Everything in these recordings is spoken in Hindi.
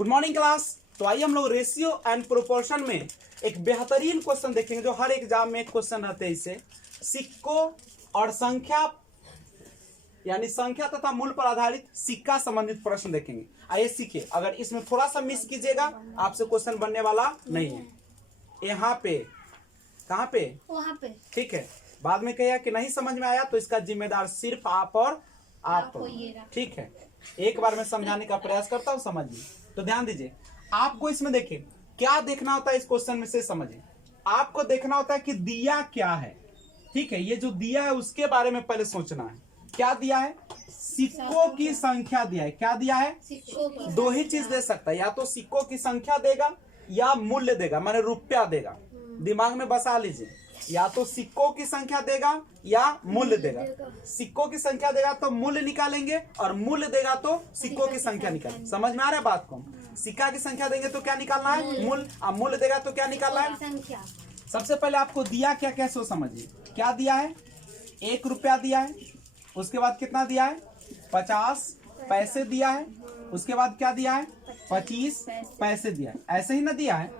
Good morning class. तो आइए हम लोग रेशियो एंड प्रोपोर्शन में एक बेहतरीन क्वेश्चन देखेंगे जो हर एग्जाम में एक क्वेश्चन रहते हैं। इसे सिक्कों और संख्या यानी संख्या तथा मूल्य पर आधारित सिक्का संबंधित प्रश्न देखेंगे। आइए सीखिए। अगर इसमें थोड़ा सा मिस कीजिएगा आपसे क्वेश्चन बनने वाला नहीं है। यहाँ पे कहाँ पे? वहाँ पे। ठीक है, बाद में कहिए कि नहीं समझ में आया तो इसका जिम्मेदार सिर्फ आप और आप। ठीक है, एक बार मैं समझाने का प्रयास करता हूँ, समझिए। तो ध्यान दीजिए, आपको इसमें देखिए क्या देखना होता है। इस क्वेश्चन में से समझिए, आपको देखना होता है कि दिया क्या है। ठीक है, ये जो दिया है उसके बारे में पहले सोचना है। क्या दिया है? सिक्कों की संख्या दिया है। क्या दिया है? दो ही चीज दे सकता है, या तो सिक्कों की संख्या देगा या मूल्य देगा, माने रुपया देगा। दिमाग में बसा लीजिए, या तो सिक्कों की संख्या देगा या मूल्य देगा। सिक्कों की संख्या देगा तो मूल्य निकालेंगे और मूल्य देगा तो सिक्कों की संख्या निकालेंगे। समझ में आ रहा है बात को? सिक्का की संख्या देंगे तो क्या निकालना है? मूल्य। और मूल्य देगा तो क्या निकालना है? संख्या। सबसे पहले आपको दिया क्या क्या सो समझिए। क्या दिया है? 1 रुपया दिया है। उसके बाद कितना दिया है? 50 पैसे दिया है। उसके बाद क्या दिया है? 25 पैसे दिया है। ऐसे ही ना दिया है।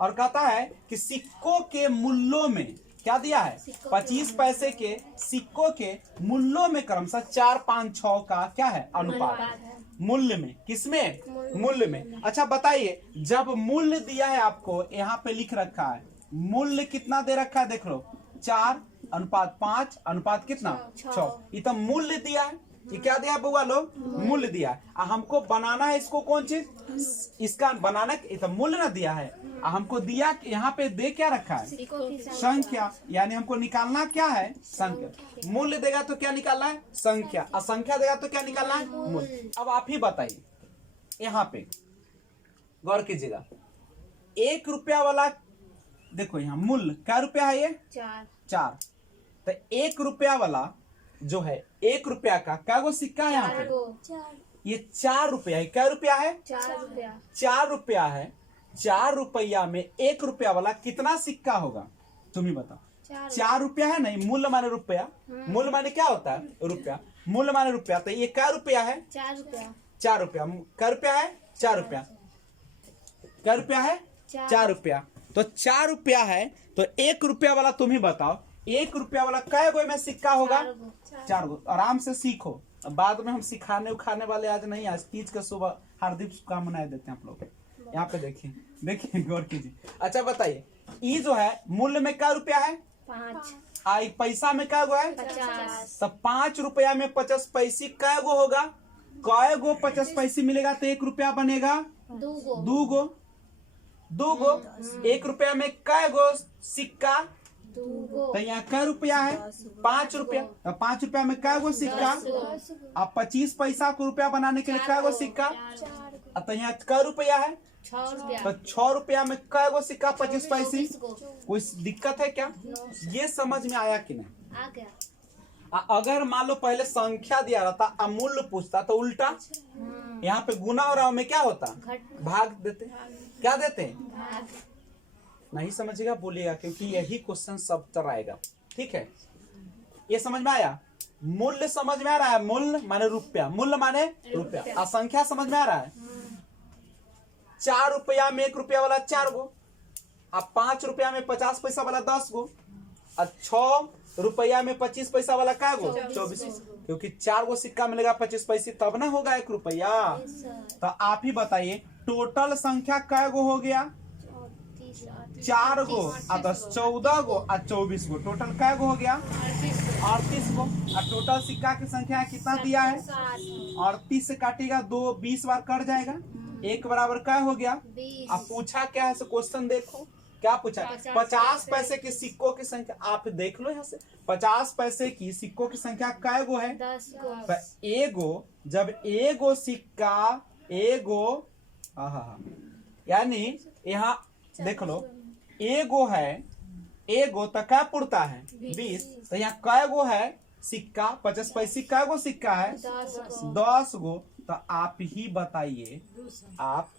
और कहता है कि सिक्कों के मूल्यों में क्या दिया है? 25 पैसे के सिक्कों के मूल्यों में क्रमशः 4, 5, 6 का क्या है? अनुपात। मूल्य में, किसमें? मूल्य में। अच्छा बताइए, जब मूल्य दिया है आपको, यहाँ पे लिख रखा है मूल्य कितना दे रखा है, देख लो 4:5 अनुपात कितना? 6। ये तो मूल्य दिया है। ये क्या दिया है बुआ लोग? मूल्य दिया है। हमको बनाना है इसको कौन चीज? इसका बनाना तो मूल्य ना दिया है। हमको दिया यहाँ पे दे क्या रखा है? संख्या। यानी हमको निकालना क्या है? संख्या। मूल्य देगा तो क्या निकालना है? संख्या। और संख्या देगा तो क्या निकालना है? मूल्य। अब आप ही बताइए, यहाँ पे गौर कीजिएगा। 1 रुपया वाला देखो, यहाँ मूल्य क्या रुपया है? ये 4। तो 1 रुपया वाला जो है, 1 रुपया का क्या गो सिक्का है यहाँ पे? ये 4 रुपया है। क्या रुपया है? 4 रुपया है। 4 रुपया में 1 रुपया वाला कितना सिक्का होगा? तुम ही बताओ। 4 रुपया है नहीं, मूल्य माने रुपया। मूल्य माने क्या होता है? रुपया। मूल्य माने रुपया। तो ये क्या रुपया है? 4 रुपया। 4 रुपया। क्या रुपया है? 4 रुपया। क्या रुपया है? 4 रुपया। तो 4 रुपया है, तो 1 रुपया वाला तुम ही बताओ, 1 रुपया वाला कै गो में सिक्का होगा? 4 गो। आराम से सीखो, बाद में हम सिखाने उखाने वाले आज नहीं। आज तीज का सुबह हार्दिक शुभकामनाएं देते हैं आप लोग। यहाँ पे देखिए, देखिए गौर कीजिए। अच्छा बताइए, ये जो है मूल्य में क्या रुपया है? 5। पैसा में क्या गो है? 50। तो 5 रुपया में 50 पैसे कै गो होगा? कै गो 50 पैसे मिलेगा तो 1 रुपया बनेगा? 2 गो। 2 गो। 1 रुपया में कै गो सिक्का? तो यहाँ क्या रुपया है? 5 रुपया। तो 5 रुपया में क्या गो सिक्का? अब 25 पैसा को रुपया बनाने के लिए क्या गो सिक्का? तो यहाँ क्या रुपया है? 6। तो 6 रुपया में क्या गो सिक्का? 25 पैसे। कोई दिक्कत है क्या? ये समझ में आया कि नहीं? आ गया। अगर मान लो पहले संख्या दिया रहता, अमूल्य पूछता तो उल्टा यहाँ पे गुना और में क्या होता? भाग देते। क्या देते? नहीं समझिएगा बोलिएगा, क्योंकि यही क्वेश्चन सब तरह आएगा। ठीक है, ये समझ में आया? मूल्य समझ में आ रहा है? मूल्य माने रुपया। मूल्य माने रुपया। और संख्या समझ में आ रहा है? 4 रुपया में 1 रुपया वाला 4 गो। अब 5 रुपया में 50 पैसा वाला 10 गो। और 6 रुपया में 25 पैसा वाला क्या गो? 24 गो। क्योंकि 4 गो सिक्का मिलेगा 25 पैसे, तब ना होगा 1 रुपया। तो आप ही बताइए, टोटल संख्या क्या गो हो गया? 4 गो और 10 14 गो और 24 गो। टोटल क्या गो हो गया? 38 गो। और टोटल सिक्का की संख्या कितना दिया है? 38 से काटेगा 2, 20 बार कट जाएगा। 1 बराबर क्या हो गया? अब पूछा क्या है? क्वेश्चन देखो क्या पूछा? 50 पैसे के सिक्कों की संख्या। आप देख लो यहाँ से, 50 पैसे की सिक्कों की संख्या क्या गो है? 10 गो। तो एगो, जब एगो सिक्का एगो, यानी यहाँ देख लो, एगो है, एगो तो क्या पुरता है? 20। तो यहाँ कै गो है सिक्का? 50 पैसे कै गो सिक्का है? 10 गो। तो आप ही बताइए, आप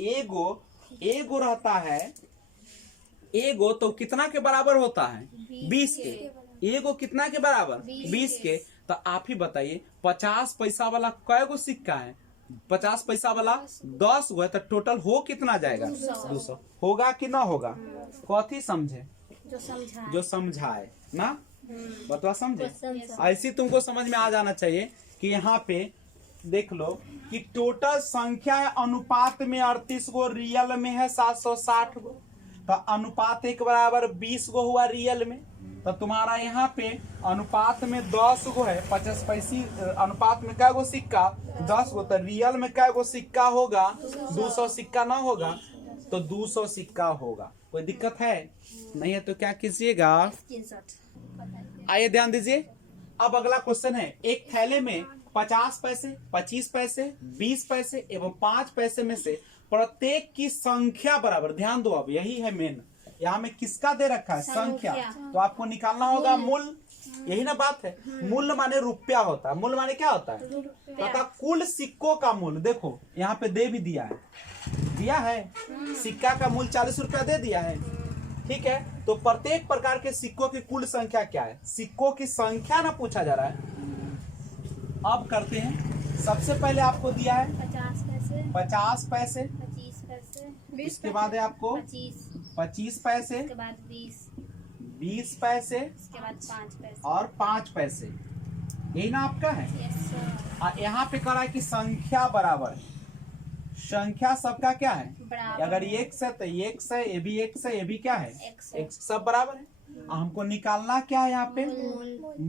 एगो रहता है, एगो तो कितना के बराबर होता है? 20 के। एगो कितना के बराबर? 20 के। तो आप ही बताइए, 50 पैसा वाला कै गो सिक्का है? 50 पैसा वाला 10 गो है तो टोटल हो कितना जाएगा 200 होगा कि ना होगा। कथी समझे जो समझाए ना बतवा समझे ऐसी तुमको समझ में आ जाना चाहिए कि यहाँ पे देख लो कि टोटल संख्या है अनुपात में 38 गो, रियल में है 760 गो, तो अनुपात 1 बराबर 20 गो हुआ रियल में। तो तुम्हारा यहाँ पे अनुपात में 10 गो है, 50 पैसे अनुपात में क्या गो सिक्का 10 गो, तो रियल में क्या गो सिक्का होगा 200 सिक्का ना होगा तो 200 सिक्का होगा। कोई दिक्कत है नहीं है तो क्या कीजिएगा, आइए ध्यान दीजिए। अब अगला क्वेश्चन है, एक थैले में 50 पैसे, 25 पैसे, 20 पैसे एवं 5 पैसे में से प्रत्येक की संख्या बराबर, ध्यान दो अब यही है मेन, यहाँ में किसका दे रखा है संख्या, तो आपको निकालना होगा मूल, यही ना बात है। मूल्य माने रुपया होता है, मूल्य माने क्या होता है तथा कुल सिक्कों का मूल्य, देखो यहाँ पे दे भी दिया है सिक्का का मूल्य 40 रुपया दे दिया है, ठीक है। तो प्रत्येक प्रकार के सिक्कों की कुल संख्या क्या है, सिक्कों की संख्या ना पूछा जा रहा है। अब करते हैं, सबसे पहले आपको दिया है 50 पैसे, 25 पैसे, इसके बाद है आपको 25 पैसे, उसके बाद 20 पैसे उसके बाद 5 पैसे और 5 पैसे, यही ना आपका है। Yes sir. यहाँ पे कह रहा है कि संख्या बराबर, संख्या सबका क्या है, बराबर अगर x है तो x है, ये भी x है, ये भी क्या है X है। x, सब बराबर है। हमको निकालना क्या है यहाँ पे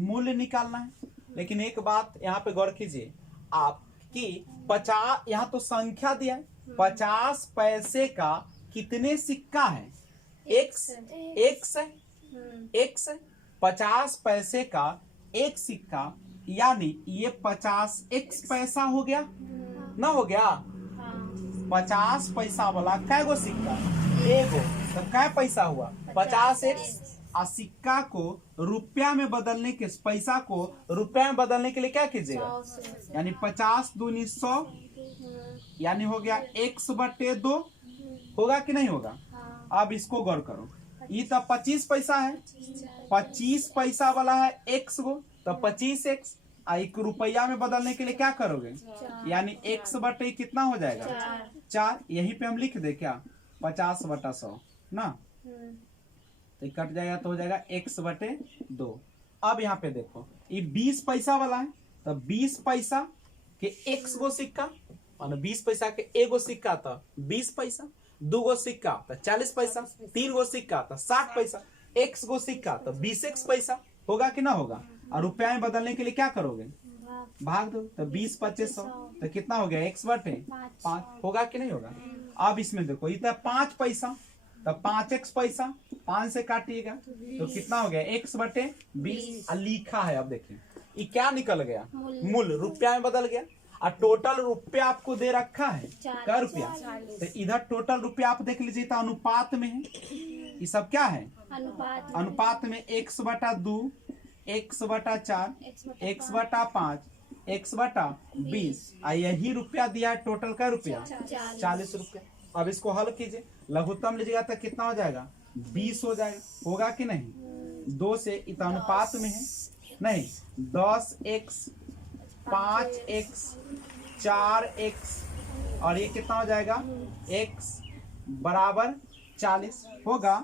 मूल्य निकालना है। लेकिन एक बात यहाँ पे गौर कीजिए आप कि 50, यहाँ तो संख्या दिया है, 50 पैसे का कितने सिक्का है, x है, x है, 50 पैसे का एक सिक्का, यानी ये 50x पैसा हो गया ना, हो गया 50 पैसा वाला कै गो सिक्का, एगो, तो कै पैसा हुआ 50x। और सिक्का को रुपया में बदलने के, पैसा को रुपया में बदलने के लिए क्या कीजिएगा, यानी 50 दूनी 100, यानी हो गया x/2, होगा कि नहीं होगा। अब इसको गौर करो, ये तो 25 पैसा है, 25 पैसा वाला है x गो, तो 25x, एक रुपया में बदलने के लिए क्या करोगे, यानी x/, कितना हो जाएगा 4, यहीं पे हम लिख दे क्या 50/100 ना, तो कट जाएगा तो हो जाएगा x/2। अब यहाँ पे देखो ये 20 पैसा वाला है, तो 20 पैसा के x गो सिक्का, और 20 पैसा के एगो सिक्का तो 20 पैसा, 2 गो सिक्का तो 40 पैसा, 3 गो सिक्का तो 60 पैसा, x गो सिक्का तो 20x पैसा, होगा कि ना होगा। और रुपया में बदलने के लिए क्या करोगे, भाग दो, तो 20 25 100, तो कितना हो गया x/5, होगा कि नहीं होगा। अब इसमें देखो ये तो 5 पैसा, तो 5x पैसा, 5 से काटिएगा तो कितना हो गया x/20, लिखा है। अब देखिए ये क्या निकल गया, मूल रुपया में बदल गया। और टोटल रुपया आपको दे रखा है क्या रुपया, तो इधर टोटल रुपया आप देख लीजिए तो अनुपात में है, ये सब क्या है अनुपात में, x/2, x/4, x/5, x/20, यही रुपया दिया है। टोटल का रुपया 40 रुपया। अब इसको हल कीजिए, लघुत्तम लीजिएगा तो कितना हो जाएगा 20 हो जाएगा, होगा कि नहीं। 2 से इत अनुपात में है नहीं, 10x, 5x, 4x, और ये कितना हो जाएगा x बराबर 40 होगा।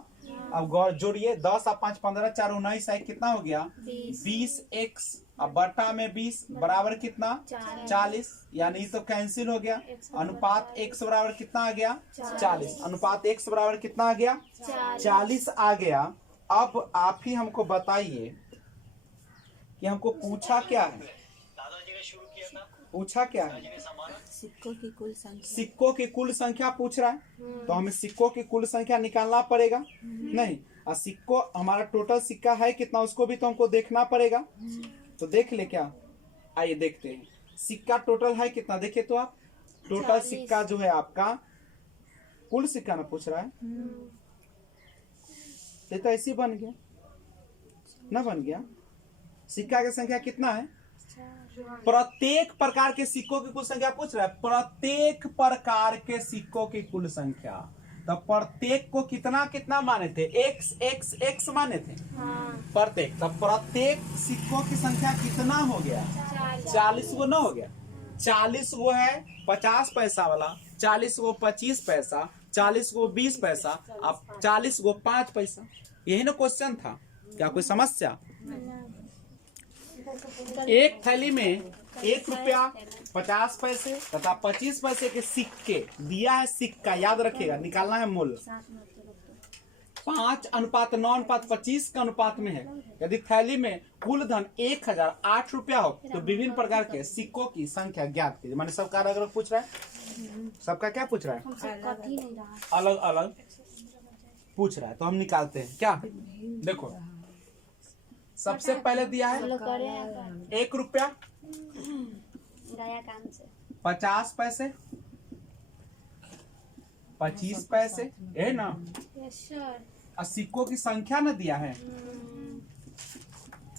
अब गौर जोड़िए, 10 और 5 15, 4 19, कितना हो गया 20x, अब बटा में 20 बराबर कितना 40, यानी तो कैंसिल हो गया। अनुपात x बराबर कितना आ गया 40, अनुपात x बराबर कितना आ गया 40 आ गया। अब आप ही हमको बताइए कि हमको पूछा क्या है, पूछा क्या है, सिक्कों की कुल संख्या, सिक्कों की कुल संख्या पूछ रहा है, तो हमें सिक्कों की कुल संख्या निकालना पड़ेगा नहीं। और सिक्कों, हमारा टोटल सिक्का है कितना उसको भी तो हमको देखना पड़ेगा, तो देख ले क्या, आइए देखते हैं सिक्का टोटल है कितना। देखिए तो आप टोटल सिक्का जो है आपका, कुल सिक्का ना पूछ रहा है, ये तो ऐसे बन गया ना, बन गया। सिक्का की संख्या कितना है, प्रत्येक प्रकार के सिक्कों की कुल संख्या पूछ रहा है, प्रत्येक प्रकार के सिक्कों की कुल संख्या। तो प्रत्येक को कितना कितना माने थे, x x x माने थे प्रत्येक, तो प्रत्येक सिक्कों की संख्या कितना हो गया 40 गो ना हो गया। 40 गो है 50 पैसा वाला, 40 गो 25 पैसा, 40 गो 20 पैसा, अब 40 गो 5 पैसा। यही ना क्वेश्चन था, क्या कोई समस्या? एक थैली में 1 रुपया 50 पैसे तथा 25 पैसे के सिक्के दिया है। सिक्का याद रखिएगा, निकालना है मूल्य। 5:9:25 के अनुपात में है। यदि थैली में कुल धन 1008 रुपया हो तो विभिन्न प्रकार के सिक्कों की संख्या ज्ञात कीजिए। माने सबका अलग अलग पूछ रहा है, सबका क्या पूछ रहा है? अलग अलग पूछ रहा है, तो हम निकालते हैं। क्या देखो, सबसे पहले दिया है 1 रुपया 50 पैसे, 25 पैसे, है ना? और सिक्कों की संख्या ना दिया है,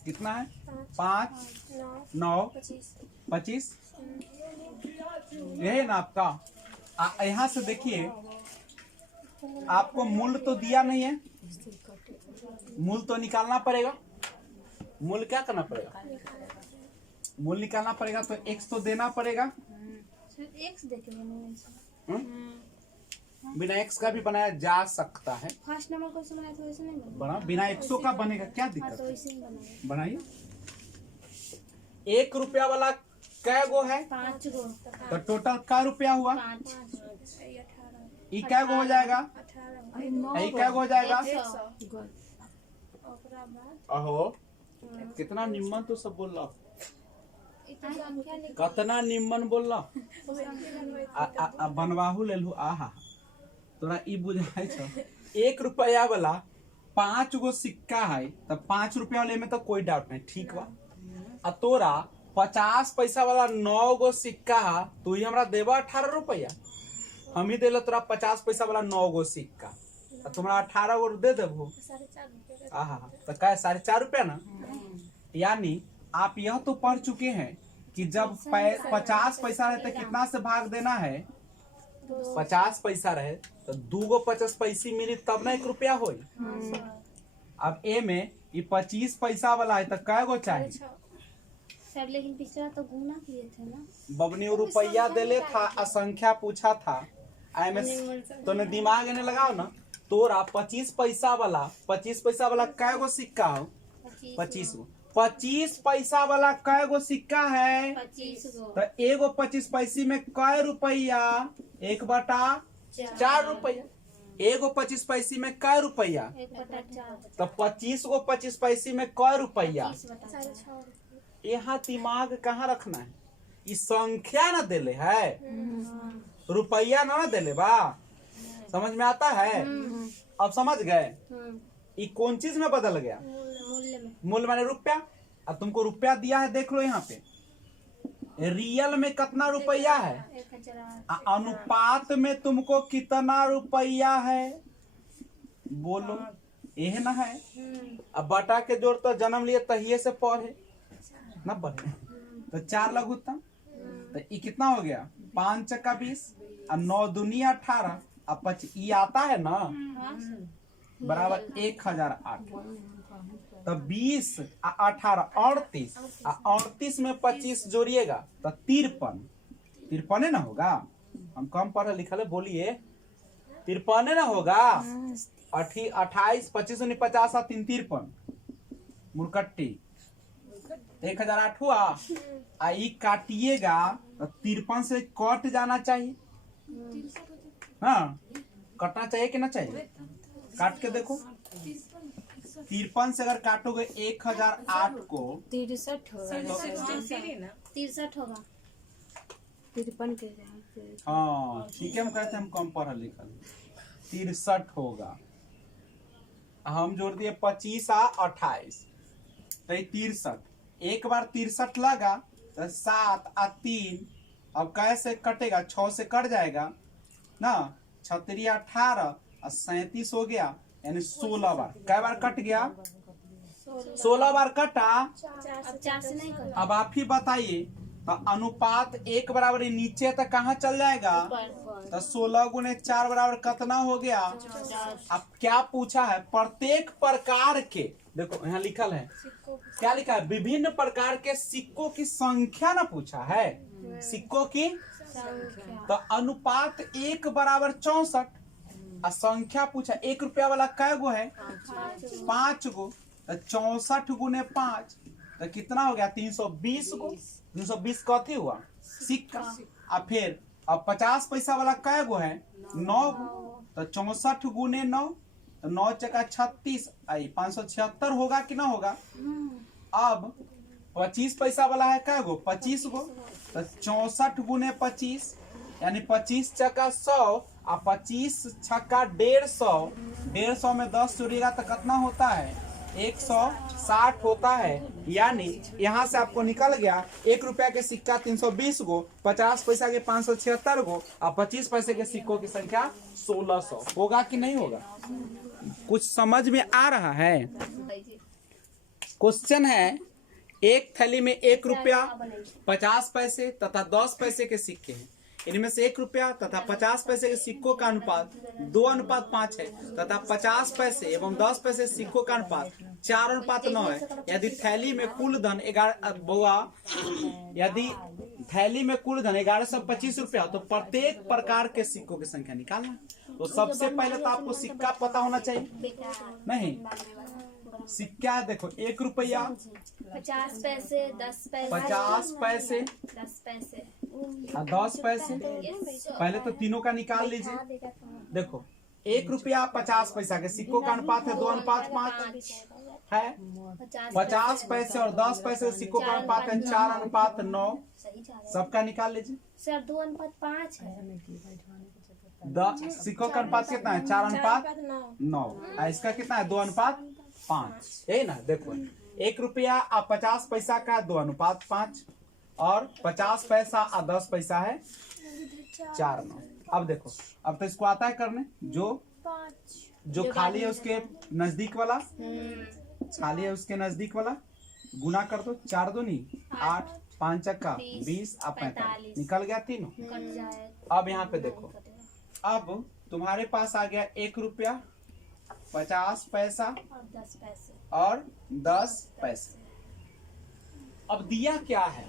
कितना है? 5, 9, 25, यही ना आपका। यहाँ से देखिए, आपको मूल्य तो दिया नहीं है, मूल्य तो निकालना पड़ेगा। मूल्य क्या करना पड़ेगा? मूल्य निकालना पड़ेगा तो x तो देना पड़ेगा। एक्स देखे बिना x का भी बनाया जा सकता है। फर्स्ट नंबर को बनाया तो वैसे नहीं बना बिना x का बनेगा, क्या दिक्कत तो है? वैसे ही बनाया। बनाइए। 1 रुपया वाला कै गो है? 5 गो। तो टोटल कै रुपया हुआ? 5 ई कै गो हो जाएगा? ई कै गो हो जाएगा? अहो कितना निम्मन तो सब बोल रहा, कितना निम्मन बोल रहा। बनवाहू ले लू। आहा, तोरा ई बुझाई छ 1 रुपया वाला 5 गो सिक्का है, तब 5 रुपया वाले में तो कोई डाउट नहीं, ठीक बा। आ तोरा 50 पैसा वाला 9 गो सिक्का है, तू ही हमरा देवा 18 रुपया। हम ही देलो तोरा 50 पैसा वाला 9 गो सिक्का, तुम्हारा 18 गो दे देबो। आहा, तो क्या 4.5 रुपया ना? यानी आप यह तो पढ़ चुके हैं कि जब 50 पैसा रहे तो कितना से भाग देना है? 50 पैसा रहे तो 2 गो 50 पैसे मिली तब ना 1 रुपया हो। अब ए में ये 25 पैसा वाला है तो कै गो चाहिए? सर लेकिन पिछला तो गुना किए थे ना। बबनी रुपया देले था, असंख्या पूछा था। आई में तूने दिमाग इन्हें लगाओ ना। तोरा 25 पैसा वाला कै गो सिक्का हो? 25 गो। 25 पैसा वाला कै गो सिक्का है? 25 गो। तो एगो 25 पैसे में कै रुपया? 1/4 रुपया। एगो 25 पैसे में कै रुपया? 1/4। तो 25 गो 25 पैसे में कै रुपया? 30/4। यहाँ दिमाग कहाँ रखना है? इस संख्या ना देले है, रुपया ना देले बा। समझ में आता है? अब समझ गए? ये कौन चीज में बदल गया? मूल्य में। मूल्य माने रुपया। अब तुमको रुपया दिया है, देख लो यहाँ पे रियल में कितना रुपया है, 1008। अनुपात में तुमको कितना रुपया है बोलो, यह ना है। अब बटा के जोड़ तो जन्म लिए तहिए से पढ़े ना पढ़े, तो 4 लघुत्तम, तो ये कितना हो गया? 5 चक्का 20 और 9 दूनी 18 और 25 ये आता है ना, बराबर 1008। तो 20 और 18 38 और 38 में 25 जोड़िएगा तो 53 है ना होगा। हम कम पढ़े लिखल है, बोलिए 53 है ना होगा। 28 25 50 और 3 53 मुरकट्टी 1008 हुआ। आई काटिएगा तो 53 से कट जाना चाहिए। हाँ, कटना चाहिए कि ना चाहिए? काट के देखो, 53 से अगर काटोगे 1008 को 63 होगा। 63 होगा। 53 के हाँ ठीक है, हम कहते हैं हम कम पढ़ा लिखल। 63 होगा। हम जोड़ दिए 25 और 28 तो 63। एक बार 63 लगा तो 7 और 3, अब कैसे कटेगा? 6 से कट जाएगा ना। 36 18 और 37 हो गया, यानी 16 बार। कै बार कट गया? 16 बार कटा। अब 4 से नहीं कर। अब आप ही बताइए, तो अनुपात 1 बराबर नीचे तक कहाँ चल जाएगा? तो 16 गुने 4 बराबर कितना हो गया? अब क्या पूछा है? प्रत्येक प्रकार के, देखो यहाँ लिखल है, क्या लिखा है? विभिन्न प्रकार के सिक्कों की संख्या ना पूछा है। सिक्कों की संख्या। तो अनुपात 1 बराबर 64। और संख्या पूछा 1 रुपया वाला कै गो है? 5 गो। तो 64 गुने 5 तो कितना हो गया? 320 गो। 320 कथी हुआ? सिक्का। और फिर अब 50 पैसा वाला कै गो है? 9 गो। तो 64 गुने 9 तो 9 चका 36 आई 576 होगा कि ना होगा? अब 25 पैसा वाला है कै गो? 25 गो। तो 64 गुने 25 यानी 25 चका 100 और 25 छक्का 150। 150 में 10 जोड़िएगा तो कितना होता है? 160 होता है। यानी यहाँ से आपको निकल गया 1 रुपया के सिक्का 320 गो, 50 पैसा के 576 गो और 25 पैसे के सिक्कों की संख्या 1600। होगा कि नहीं होगा? कुछ समझ में आ रहा है? क्वेश्चन है, एक थैली में 1 रुपया 50 पैसे तथा 10 पैसे के सिक्के हैं। इनमें से 1 रुपया तथा 50 पैसे के सिक्कों का अनुपात 2:5 है तथा 50 पैसे एवं 10 पैसे सिक्कों का अनुपात 4:9 है। यदि थैली में कुल धन 1125 रुपया हो तो प्रत्येक प्रकार के सिक्कों की संख्या निकालना। तो सबसे पहले तो आपको सिक्का पता होना चाहिए। नहीं, सिक्का देखो 1 रुपया 50 पैसे, 10 पैसे, 50 पैसे 10 पैसे और 10 पैसे। पहले तो तीनों का निकाल लीजिए। देखो 1 रुपया 50 पैसा के सिक्कों का अनुपात है 2:5 है। 50 पैसे और 10 पैसे सिक्कों का अनुपात है 4:9। सबका निकाल लीजिए। सर 2:5 है। सिक्कों का अनुपात कितना है? 4:9। इसका कितना है? 2:5। यही ना। देखो 1 रुपया और 50 पैसा का 2:5 और 50 पैसा और 10 पैसा है 4:9। अब देखो, अब तो इसको आता है करने। जो खाली है उसके नजदीक वाला, खाली है उसके नजदीक वाला गुना कर दो। 4 दूनी 8, 5 चक्का 20 और 45 निकल गया तीनों। कट जाए। अब यहाँ पे देखो, अब तुम्हारे पास आ गया 1 रुपया 50 पैसा और 10 पैसे। और 10 पैसे। अब दिया क्या है?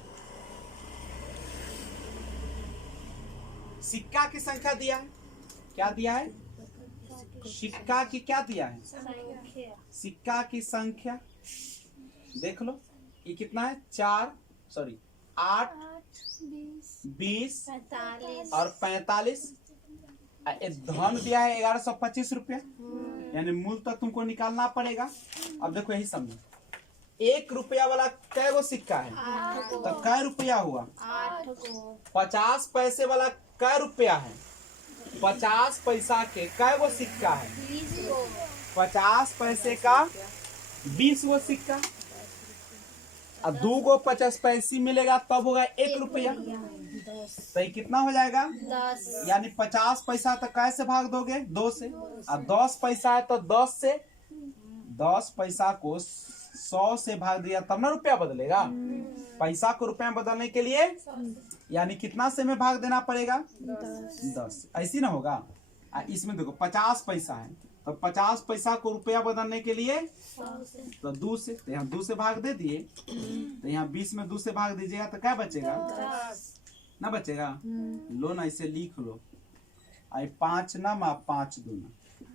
सिक्का की संख्या दिया है। क्या दिया है? सिक्का की क्या दिया है? संख्या। सिक्का की संख्या देख लो, ये कितना है? 8, 20 45 और 45। धन दिया है 1125 रुपया, यानी मूल तो तुमको निकालना पड़ेगा। अब देखो यही समझो, 1 रुपया वाला कै गो सिक्का है? 8 तो कै रुपया हुआ? 8 गो। 50 पैसे वाला कै रुपया है? 50 पैसा के कै गो सिक्का है? 20 गो। 50 पैसे का 20 गो सिक्का और 2 गो 50 पैसे मिलेगा तब होगा 1 रुपया। तो ये कितना हो जाएगा? 10। यानी 50 पैसा तो कैसे भाग दोगे? 2 से। और 10 पैसा है तो 10 से। 10 पैसा को 100 से भाग दिया तब ना रुपया बदलेगा। पैसा को रुपया में बदलने के लिए यानी कितना से में भाग देना पड़ेगा? 10। ऐसी ना होगा। इसमें देखो 50 पैसा है तो 50 पैसा को रुपया बदलने के लिए तो 2 से, तो यहाँ 2 से भाग दे दिए। तो यहाँ 20 में 2 से भाग दीजिएगा तो क्या बचेगा? ना बचेगा। लो ना, इसे लिख लो। 5 ना 5 दूना,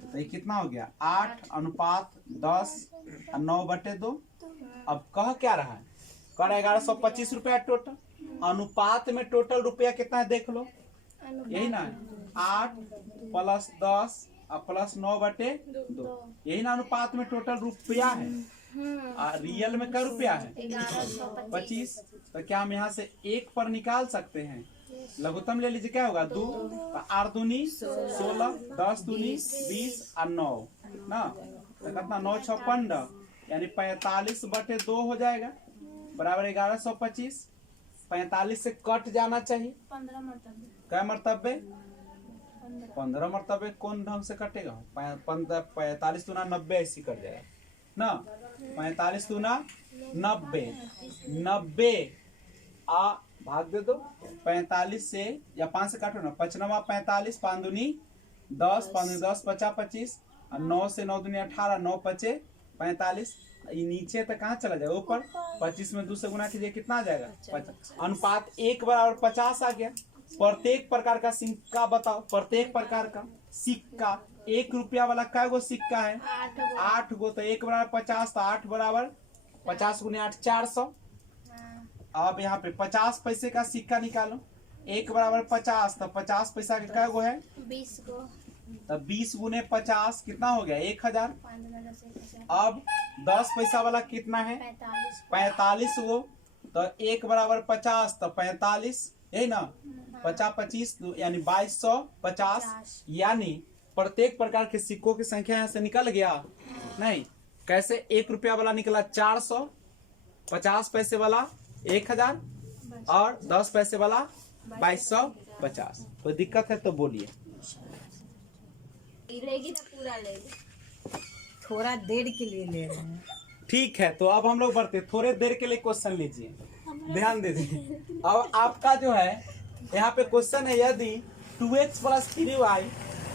तो ये कितना हो गया? 8:10 और 9/2। अब कह क्या रहा है? कह रहा है 1125 रुपया टोटल। अनुपात में टोटल रुपया कितना है देख लो, यही ना 8 + 10 और +9/2। यही ना अनुपात में टोटल रुपया है। रियल में क्या रुपया है? 25। तो क्या हम यहाँ से 1 पर निकाल सकते हैं? लघुत्तम ले लीजिए, क्या होगा? 2। 8 दूनी 16, 10 दूनी 20 और 9 ना, तो कितना? 9 × 6 15, यानी 45/2 हो जाएगा बराबर 1125। 45 से कट जाना चाहिए। 15 मरतबे। क्या मरतबे? 15 मरतबे कौन ढंग से कटेगा? 45 दूना 90 ऐसी कट जाएगा ना। 45 दूना 90, 90 आ भाग दे दो 45 से, या 5 से काटो ना। 5 × 9 = 45, 5 दूनी 10, 5 दूनी 10 = 50, 25 और 9 से 9 दूनी 18, 9 × 5 = 45। ये नीचे तक कहाँ चला जाएगा? ऊपर। 25 में 2 से गुना कीजिए, कितना आ जाएगा? 50। अनुपात 1:50 आ गया। प्रत्येक प्रकार का सिक्का बताओ। प्रत्येक प्रकार का सिक्का 1 रुपया वाला कै गो सिक्का है? 8 गो। तो 1:50 तो 8 बराबर 50 गुने 8 400। अब यहाँ पे 50 पैसे का सिक्का निकालो। 1:50 तो 50 पैसा के कै गो है? 20 गो। तो 20 गुने 50 कितना हो गया? 1000। अब 10 पैसा वाला कितना है? 45 गो। तो 1:50 तो 45, यही ना? 50 25 यानी 2250। यानी प्रत्येक प्रकार के सिक्कों की संख्या यहाँ से निकल गया। नहीं, कैसे? 1 रुपया वाला निकला 400, 50 पैसे वाला 1000 और 10 पैसे वाला 2250। कोई दिक्कत है तो बोलिए। पूरा लेगी। थोड़ा देर के लिए ले रहे हैं। ठीक है, तो अब हम लोग बढ़ते। थोड़े देर के लिए क्वेश्चन लीजिए, ध्यान दीजिए। अब आपका जो है यहाँ पे क्वेश्चन है, यदि 2x + 3y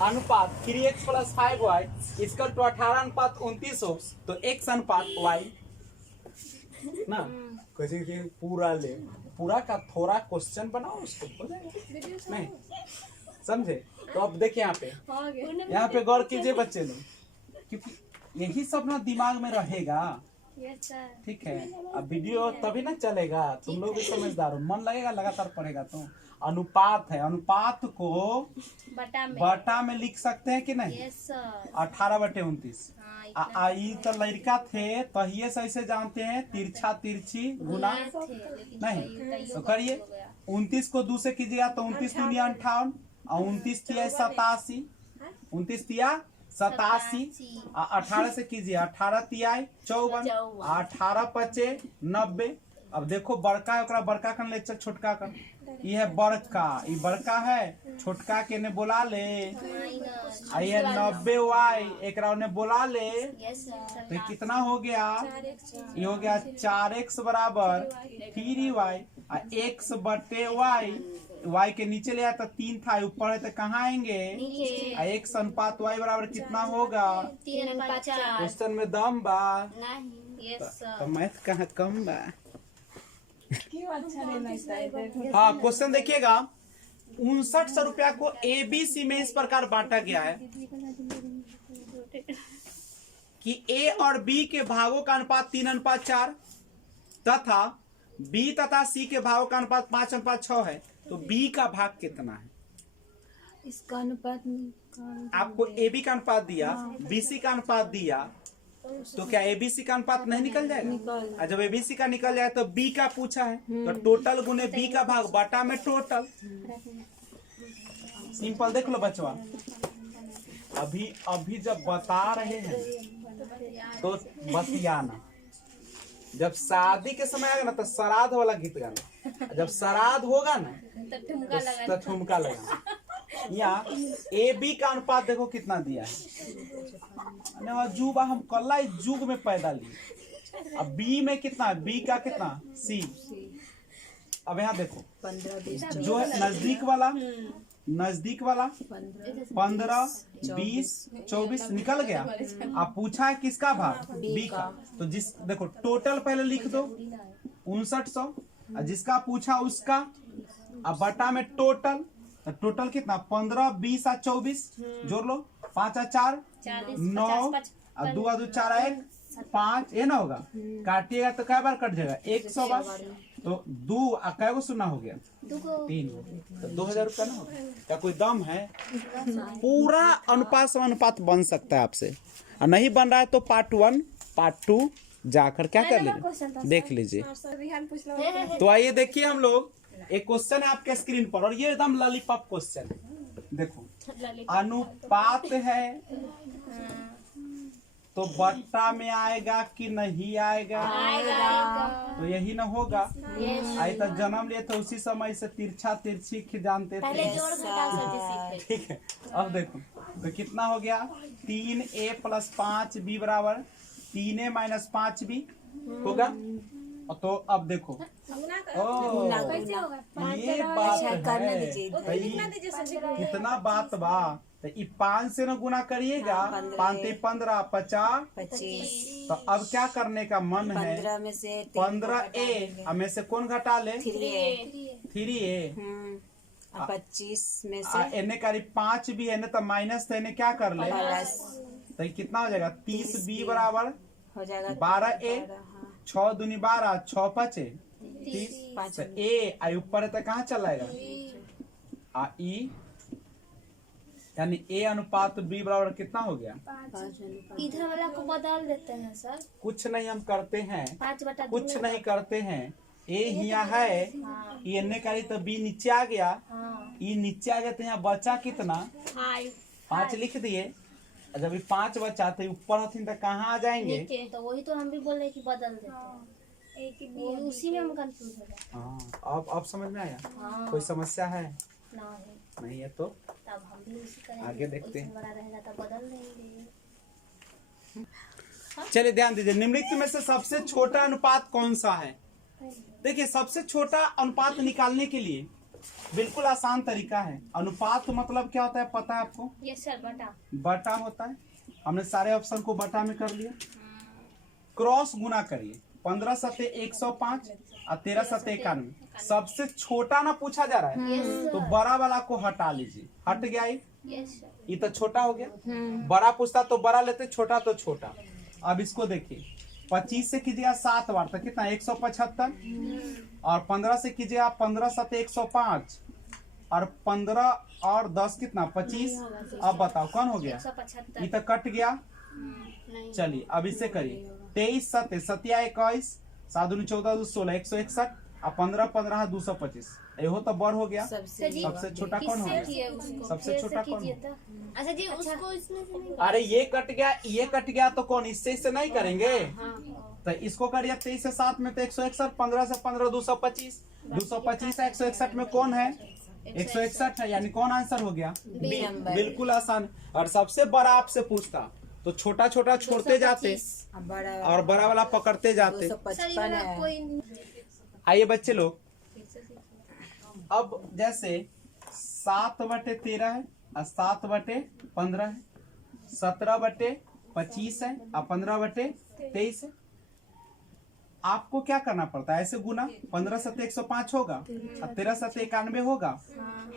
अनुपात 3x + 5y इसका तो 18:29 हो तो x अनुपात y ना। कैसे कि पूरा ले, पूरा का थोड़ा क्वेश्चन बनाओ, उसको हो जाएगा। नहीं समझे? तो अब देखिए यहाँ पे गौर कीजिए बच्चे लोग, क्योंकि यही सब ना दिमाग में रहेगा। ठीक है, अब वीडियो तभी ना चलेगा। तुम लोग भी समझदार हो, मन लगेगा, लगातार पढ़ेगा। तो अनुपात है, अनुपात को बटा में लिख सकते हैं कि नहीं? 18/29। आई तो लड़का थे तहिए से ऐसे जानते हैं, तिरछा तिरछी गुना नहीं। तो करिए, 29 को 2 से कीजिएगा तो 29 दूनी 58 और 29 तिया 87, 29 तिया 87। 18 से कीजिए, 18 तिया 54, 18 पचे 90। अब देखो बड़का है, ओकरा बड़का कर ले, छोटका कर। ये है बड़का, ये बड़का है, छोटका के ने बोला ले। ये 90y एकरा ने बोला ले। तो कितना हो गया? ये हो गया 4x बराबर 3y। x बटे y के नीचे ले आया तो 3 था, ऊपर है तो कहाँ आएंगे? x अनुपात y बराबर कितना होगा? 3:50। क्वेश्चन में दम बा, यस तो मैथ कहाँ कम बा। क्यों अच्छा नहीं लगता है? हाँ, क्वेश्चन देखिएगा। 5900 रुपया को ABC में इस प्रकार बांटा गया है कि A और B के भागों का अनुपात 3:4 तथा B तथा C के भागों का अनुपात 5:6 है। तो B का भाग कितना है? इसका अनुपात आपको AB का अनुपात दिया, BC का अनुपात दिया, तो क्या ABC का अनुपात नहीं निकल जाएगा? और जब ABC का निकल जाए तो B का पूछा है, तो टोटल गुने B का भाग बटा में टोटल। सिंपल देख लो बचवा। अभी जब बता रहे हैं तो बतियाना। जब शादी के समय आएगा ना तो श्राद्ध वाला गीत गाना। जब श्राद्ध होगा ना तो ठुमका लगा। यहाँ AB का अनुपात देखो कितना दिया है। जुबा हम कल जुग में पैदा लिए। अब B में कितना है? B का कितना? C। अब यहाँ देखो 15 जो है नजदीक वाला 15 20 24 निकल गया। अब पूछा है किसका भाग? B का। तो जिस देखो टोटल पहले लिख दो 5900, जिसका पूछा उसका, अब बटा में टोटल। तो टोटल कितना? 15 20 और 24 जोड़ लो। 5 और 4 9 और 2 और 2 4 1 5। ये ना होगा, काटिएगा तो कै बार कट जाएगा? 100 बार। तो 2 और कै गो सुना हो गया? 3। तो 2000 रुपया ना होगा? क्या कोई दम है? पूरा अनुपात समानुपात बन सकता है आपसे, और नहीं बन रहा है तो पार्ट 1 पार्ट 2 जाकर क्या कर लीजिए, देख लीजिए। तो आइए देखिए, हम लोग एक क्वेश्चन है आपके स्क्रीन पर, और ये एकदम लॉलीपॉप क्वेश्चन है। देखो, अनुपात है तो बट्टा में आएगा कि नहीं आएगा? तो यही ना होगा। आई तो जन्म लिए तो उसी समय से तिरछा तिरछी जानते थे। ठीक है, अब देखो तो कितना हो गया? 3a + 5b बराबर 3a - 5b होगा। तो अब देखो कैसे होगा? ये बात करना है दीजिए। तो कितना बात बा तो ये 5 से ना गुना करिएगा, 5 से 15 50। 25 तो अब क्या करने का मन है? 15 में से 15A अब में से कौन घटा ले? 3A 3A। 25 में से एने करीब 5 भी है ना तो माइनस तो इन्हें क्या कर ले प्लस तो ये कितना हो जाएगा? 30B बराबर हो जाएगा 12A। 6 दूनी 12, 6 5 30। 5 तो A आई ऊपर है तो कहाँ चलाएगा? ई यानी A अनुपात B बराबर कितना हो गया? इधर वाला को बदल देते हैं सर। कुछ नहीं हम करते हैं, 5/2 कुछ नहीं करते हैं। A यहाँ है, ये एने करी तो B नीचे आ गया, ये नीचे आ गया तो यहाँ बचा कितना? 5 लिख दिए। और जब ये 5 बचा तो ये ऊपर होती तो कहाँ आ जाएंगे? तो वही तो हम भी बोल रहे कि बदल देते हैं। वो उसी में हम कंफ्यूज हो गए। हाँ अब समझ में आया? हाँ। कोई समस्या है? नहीं नहीं है तो तब हम भी उसी करेंगे। आगे देखते हैं। बड़ा रहेगा तो बदल देंगे। चलिए ध्यान दीजिए, निम्नलिखित में से सबसे छोटा अनुपात कौन सा है? देखिए सबसे छोटा अनुपात निकालने के लिए बिल्कुल आसान तरीका है। अनुपात मतलब क्या होता है पता है आपको? यस सर, बटा। बटा होता है। हमने सारे ऑप्शन को बटा में कर लिया। क्रॉस गुना करिए, 15 सत्ते 105 और 13 सत्ते 91। सबसे छोटा ना पूछा जा रहा है तो बड़ा वाला को हटा लीजिए। हट गया यस सर। ये तो छोटा हो गया। बड़ा पूछता तो बड़ा लेते, छोटा तो छोटा। अब इसको देखिए, 25 से कीजिएगा 7 बार तो कितना? 175। और 15 से कीजिएगा 15 सत्ते 105 और 15 और 10 कितना? 25। अब बताओ कौन हो गया? 175। ये तो कट गया। नहीं। चलिए अब इससे करिए, 23 सत्ते 21 7 दूनी 14 16 161 और 15 15 225। हो तो बड़ हो गया। सबसे सबसे छोटा कौन हो किससे गया? किए उसको? सबसे फिर छोटा से कौन? कीजिए तो। अच्छा जी, उसको इसमें से नहीं। अरे ये कट गया, ये कट गया तो कौन? इससे नहीं करेंगे तो इसको करिए। 23 से 7 में तो 161, 15 से 15 225, 225 है 161 में कौन है? 161 है, यानी कौन आंसर हो गया? बी। बिल्कुल आसान। और सबसे बड़ा आपसे पूछता तो छोटा छोटा छोड़ते जाते बड़ा और बड़ा वाला पकड़ते जाते। 255 है। कोई आइए बच्चे लोग, अब जैसे 7/13 है और 7/15 है, 17/25 है और 15/23 है। आपको क्या करना पड़ता है? ऐसे गुना 15 सत्ते 105 होगा और 13 सत्ते 91 होगा।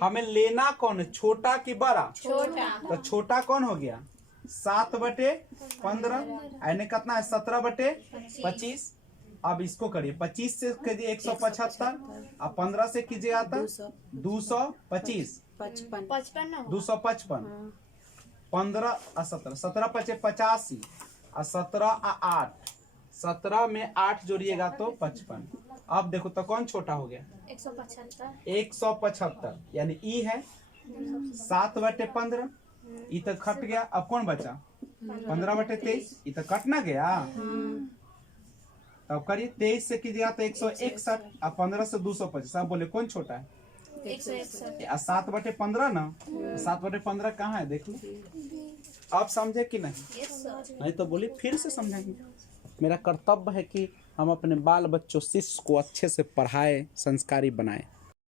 हमें लेना कौन है? छोटा कि बड़ा? छोटा। तो छोटा कौन हो गया? 7/15 यानी कितना है? 17/25। अब इसको करिए, 25 से कीजिए 175 और 15 से कीजिए आता 225 55 255। 15 और 17 17 5 85 और 17 और 8 17 में 8 जोड़िएगा तो 55। अब देखो तो कौन छोटा हो गया? 175 यानी ई है। 7/15 ई तो कट गया। अब कौन बचा? 15/23 ई तो कट ना गया। अब करिए, 23 से कीजिएगा तो 161 और 15 से 225। अब बोले कौन छोटा है? 161। 7/15 ना। 7/15 कहाँ है देख लो। आप समझे कि नहीं? Yes sir. नहीं तो बोलिए फिर से समझाएंगे। मेरा कर्तव्य है कि हम अपने बाल बच्चों शिष्य को अच्छे से पढ़ाए, संस्कारी बनाए।